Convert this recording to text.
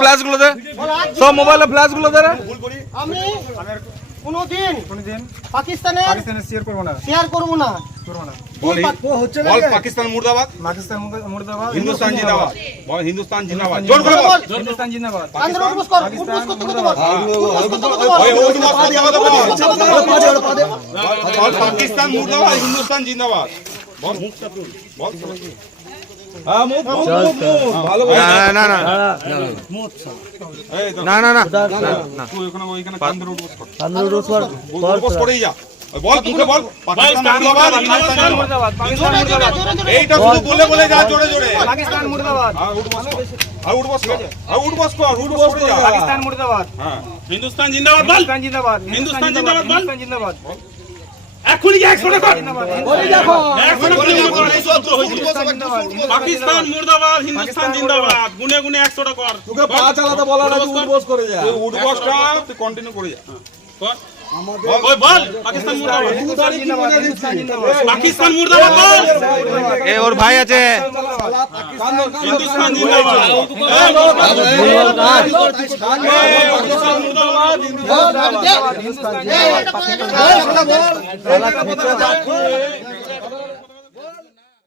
Flash গুলো দে, সব মোবাইলে ফ্ল্যাশ গুলো দে। আমি কোনদিন পাকিস্তানের শেয়ার করব না। বল পাকিস্তান মুর্দাবাদ, হিন্দুস্তান জিন্দাবাদ, বল হিন্দুস্তান জিন্দাবাদ, জোর করে বল হিন্দুস্তান জিন্দাবাদ। আন্দোলন উঠবস কর, উঠবস করতে বল। বল পাকিস্তান মুর্দাবাদ, হিন্দুস্তান জিন্দাবাদ, বল বল। হ্যাঁ মুখ ভালো করে। না না না না না না, তুই ওইখানে কান্দর উঠবস কর, কান্দর উঠবস কর, উঠবস করেই যা। বল মুখে বল পাকিস্তান মুর্দাবাদ, হিন্দুস্তান মুর্দাবাদ, পাকিস্তান মুর্দাবাদ। এইটা শুধু বলে বলে যা, জোরে জোরে পাকিস্তান মুর্দাবাদ। আর উঠবস কর, আর উঠবস কর, আর উঠবস কর, উঠবস করে যা। পাকিস্তান মুর্দাবাদ। হ্যাঁ হিন্দুস্তান জিন্দাবাদ বল, হিন্দুস্তান জিন্দাবাদ, হিন্দুস্তান জিন্দাবাদ বল, হিন্দুস্তান জিন্দাবাদ। এখনই কি 100 টাকা বলি দেখো পাকিস্তান মুর্দাবাদ, হিন্দুস্তান জিন্দাবাদ, গুনে গুনে 100 টাকা কর। তোকে পা চালাতে বলা না, তুই উঠবস করে যা। তুই উঠবসটা তুই কন্টিনিউ করে যা। কর ওই বল পাকিস্তান মুর্দাবাদ, পাকিস্তান মুর্দাবাদ বল। এ ওর ভাই আছে হিন্দুস্তান জিন্দাবাদ, পাকিস্তান মুর্দাবাদ, হিন্দুস্তান জিন্দাবাদ।